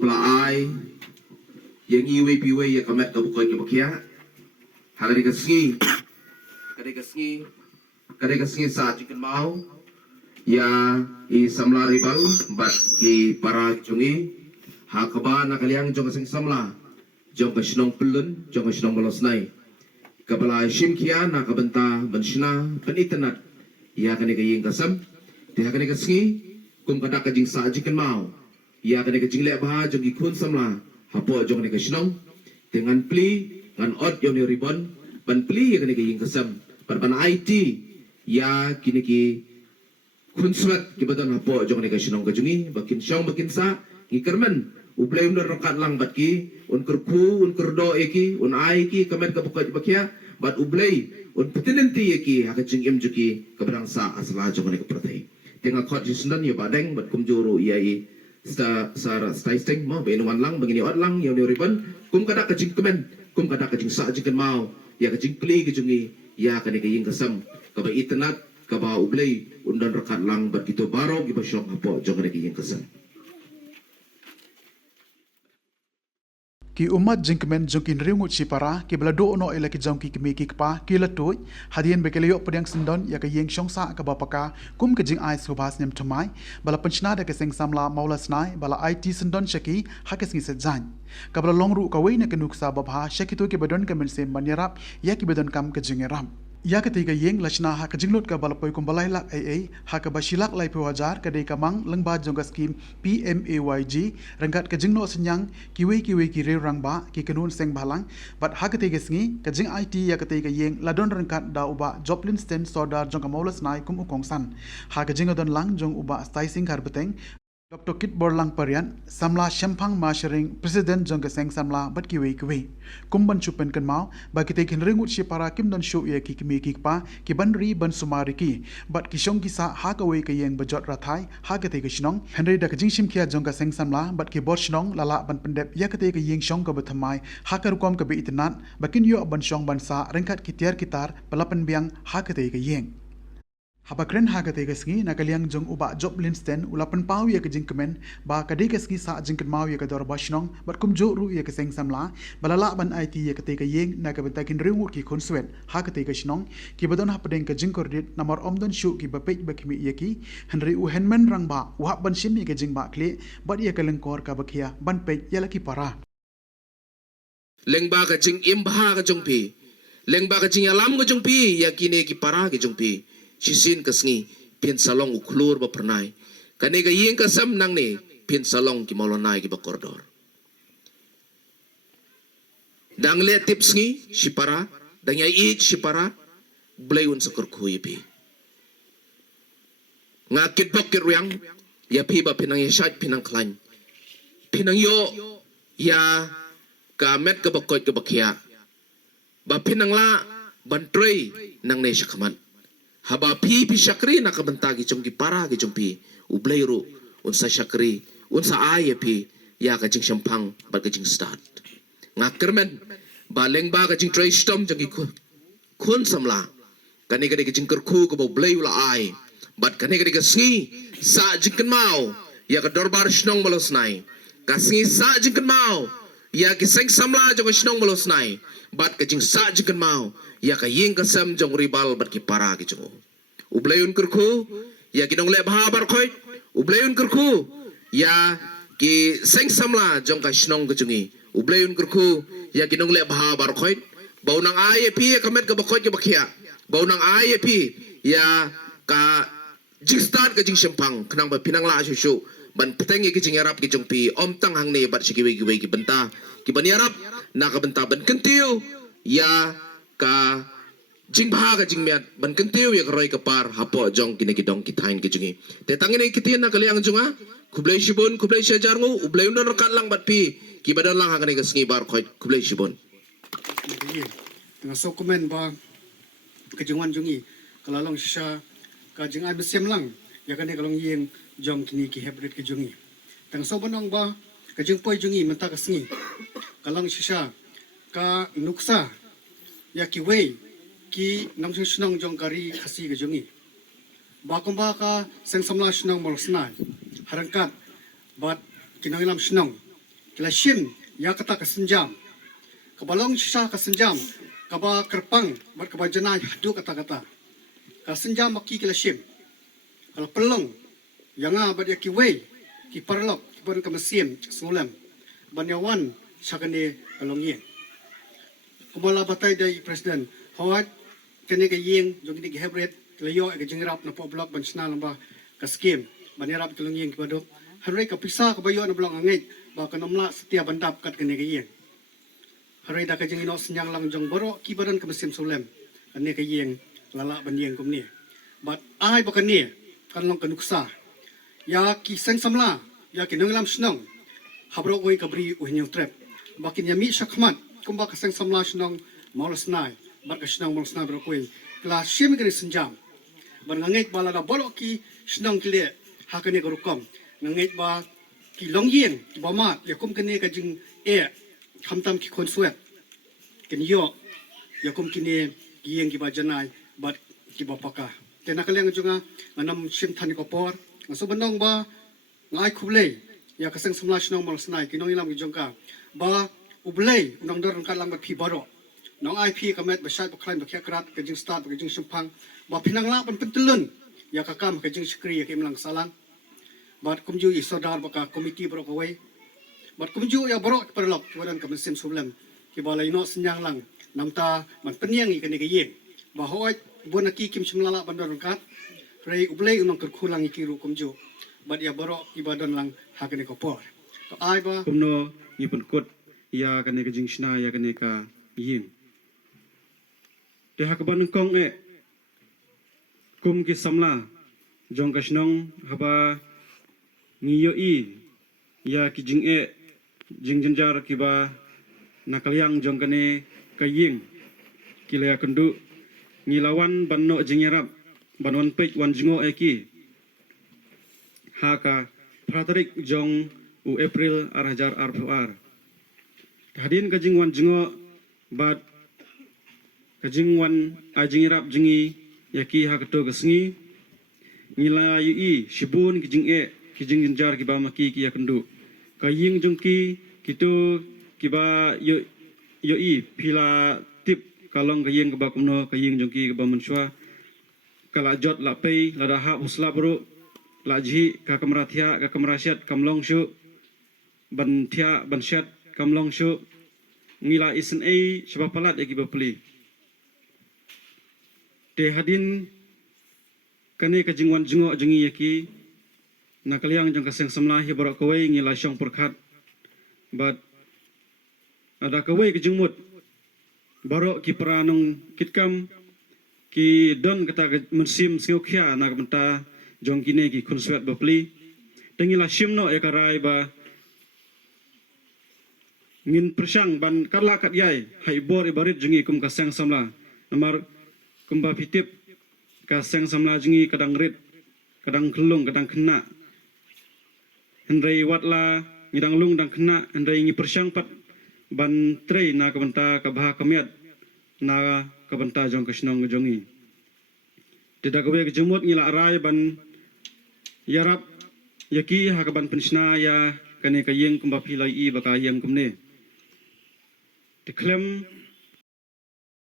ubla ai yang iwe piwe ya kamet ka bukoy ka bakya hagari ka sngi kadai ka sngi sa chicken mau ya i samla ribal bat ki para chungi hakaba na kaliang jong sing samla jong ka shnong pulun jong ka shnong balos nai kabala shim kia na kabenta banshna panitanat ya kani ka ying kasam te kani ka sngi kum kada ka jing sa chicken mau ya kani ka jing le ba jong ki khun samla hapo jong ni ka shnong dengan pli ngan ot yong ni ribon ban pli ya kani ka ying kasam ban IT ya kini ki kun suat ki badan hapo jong ni ka shnong ka jungi bakin syong bakin sa ki kermen ublay un rokat lang bat ki un kerku un kerdo eki un ai ki kamet ka buka bakya bat ublay un petinenti eki ha ka jing em juki ka barang sa asla jong ni ka pratai tenga khot jisnan yo badeng bat kumjuru iai sta sara staisting mo be nuan lang bangini ot lang yo ni riban kum kada ka jing kemen kum kada ka jing sa jing mau ya ka jing pli ki jungi ya ka ni ka ying kasam ka ba itnat ka ba ublay undan rekat lang bat kito baro ki ba syok hapo jong ni ka ying kasam ki umat jingkemen jongkin ringut sipara ki belado no ela ki jongki kemi ki kpa ki latoi hadien bekeleyo pedang sendon ya ka yeng shongsa ka bapaka kum ke jing ai subhas nem thmai bala panchna da ke seng samla maula snai bala IT sendon shaki hakes ngi sejan ka bala longru ka weina ke nuksa babha shaki to ke bedon kemen se manyarap ya ki bedon kam ke jingeram ya ketiga yeng lachna ha kajinglot ka balapoi kumbalai lak AA ha ka basilak lai pu hajar ka dei kamang lengba jongga skim PMAYG rangkat kajingno senyang kiwe ki re rangba ki kanun seng balang bat ha ketiga sngi kajing IT ya ketiga yeng ladon rangkat da uba joplin sten sodar jongga maulas nai kum ukongsan ha kajing don lang jong uba stai sing har beteng Dr. Kit Borlang Parian, Samla Shempang Mashering, President Jongga Seng Samla, but kiwe. Kumban chupen kan mau, bagi tekin ringut si para kim don show ya ki kimi kikpa, ki banri ban sumari ki, but kishong kisa ha kawe ka yeng bajot rathai, ha ka teke shnong, Henry da kajing shim kia Jongga Seng Samla, but ki bot shnong lala ban pendep ya ka teke yeng shong ka bathamai, ha ka rukom ka be itinat, bakin yo ban shong ban sa, rengkat kitiar kitar, palapan biang ha ka teke yeng. Habakren haga tega sngi nakaliang jong uba job linsten ulapan pau ya kajing kemen ba kadai ka sngi sa jingken mau ya kador bashnong bat kum jo ru ya keseng samla balala ban IT ya katega yeng na ka bentakin ringut ki konsuet ha katega shnong ki badon hapadeng ka jing kordit namar omdon shu ki bapej bakimi ya ki henry u henmen rang ba wa ban shimi ka jing ba kle bat ya kalengkor ka bakia ban pej ya laki para lengba ka jing imba ka jongpi lengba ka jing alam ka jongpi ya kine ki para ka jongpi Shisin kasngi pin salong uklur ba pernai kane ga yeng kasam nang ne pin salong ki molonai ki ba koridor dang le tips ngi sipara dang ya i sipara blayun sakor khuibi ngakit bokir yang ya pi ba pinang ya shat pinang klan pinang yo ya ka met ka bakot ka bakya ba pinang la bantrei nang ne shakaman haba pi syakri nak bentagi jong ki para ki jong pi ublay ru unsa syakri unsa ay pi ya ka jing shampang ba ka jing start ngakermen baleng ba ka jing tray stom jong ki kun samla kani ka jing kerku ko ublay ula ay bat kani ka sngi sa jing kan mau ya ka dorbar shnong balos nai ka sngi sa jing kan mau ya ki seng samla jong shnong balos nai bat ka jing sa jing kan mau ya ka yeng ka sam jong ribal bat ki para ki jong ublayun kerku ya ki nong le bha bar khoi ublayun kerku ya ki seng samla jong ka shnong ka jungi ublayun kerku ya ki nong le bha bar khoi bau nang ai pi ka met ka bakhoi ki bakhia bau nang ai pi ya ka jing start ka jing shempang khnang ba pinang la shu shu ban peteng ki jing yarap ki jong pi om tang hang ne bat shi ki we ki benta ki ban yarap na ka benta ban kentiu ya ka jing bha ka jing miat ban kentiu ya roi ka par hapo jong kine ki dong ki thain ki jungi te tangine ki tian na kaliang junga kublai shibun kublai shajar ngu ublai undon rekat lang bat pi ki badan lang hakane ka sngi bar khoi kublai shibun tengah sokumen ba ka jingwan jungi kalalong sha ka jing ai besem lang ya kane kalong yeng jong kini ki hebret ki jungi tengah sobanong ba ka jing poi jungi menta ka sngi kalang sha ka nuksa ya ki wei ki nam shnong jong kari khasi ga jungi ba komba ka seng samla shnong mol snai harangkat bat kinang lam shnong kila shim ya kata kesenjam kabalong sisa kesenjam kaba kerpang bar kaba jenai hadu kata-kata kesenjam maki kila shim kalau pelong yang abad ya kiwei ki parlok ki pon kamesim sengulem banyawan sakane kalong yen kumala batay day president hawat kene ka yeng jong ni hebret layo ka jingrap na po blok ban sna lamba ka scheme banirap kalong yen kibadok haray ka pisa ka bayo na blok angay ba kanamla setia bandap kat kene ka yeng haray da ka jing ino senyang lang jong boro kibaran kamesim sulem kene ka yeng lala ban yeng kumni but ai ba kene kanlong kanuksa ya ki seng samla ya ki nanglam snong habro oi kabri uhinyong trap bakin yami shakmat kumba ka seng samla snong maulsnai bar ka snong maulsnai bro koi kla shim gri senjam bar ngait bala da bolok ki snong kile hakane garukom ngait ba ki longyeng ki bama ya kum kene ka jing khamtam ki konsuet ken yo ya kum kine gieng ki ba janai bat ki bapaka tena kaleng junga anam sim thani ko por so bandong ba ngai khuble ya kaseng samla snong mal snai kinong ilam ki jongka ba ublei unang dor kan lang ba phi baro nong IP kamet ba shat ba klaim ba khakrat ka jing start ka jing simpang ba pinang la pan pentelun ya ka kam ka jing skri ya kim lang salang bat kumju i sodar ba ka committee bro ko wei bat kumju ya bro perlok wadan ka sim sulam ki balai no senyang lang namta man penyang i ka ni ka yen ba hoy bonaki kim simlala bandar kat rei ublei unang kerkulang ikiru kumju bad ya baro ibadan lang hakane ko por to ai ba kumno ni pun kot ya kane ka jingshna ya kane ka yin te hakban kong kum ki samla jong ka snong haba ni yo ya ki jing jing jinjar ki ba nakalyang jong kane ka yin kilaya kendu ngilawan banno jingerap banwan pek wan jingo eki haka pratarik jong u April arhajar arfuar hadin kajing wan jingo bat kajing wan ajingirap jingi yaki hakato gasngi ngila yu shibun kijing jinjar kiba maki ki yakendu kaying jongki kitu kiba yo pila tip kalong kaying kiba kumno kaying jongki kiba mensua kala jot la pei la daha usla bro la ji ka kamrathia ka kamrasiat kamlong shu ban thia ban shat kamlong shu ngila isen shabapalat egi bapli te hadin kane ka jingwan jingo jingi yaki nakalyang jong kaseng samla hi borok kawai ngila syong perkhat but ada kawai ke jingmut borok ki pranong kitkam ki don kata musim singokya na kata jong kine ki kunsuat bapli tengila shimno ekarai ba ngin persang ban karla kat yai haibor ibarit jengi kum kaseng samla namar kumba pitip kaseng samla jengi kadang rit kadang kelung kadang kena hendrai watla ngidang lung dang kena hendrai ngi persang pat ban trei na kabanta kabha kamiat na kabanta jong kasnong jongi tidak kawe kejumut ngila arai ban yarap yaki hakaban pensna ya kane kayeng kumba pilai baka yang kumne diklem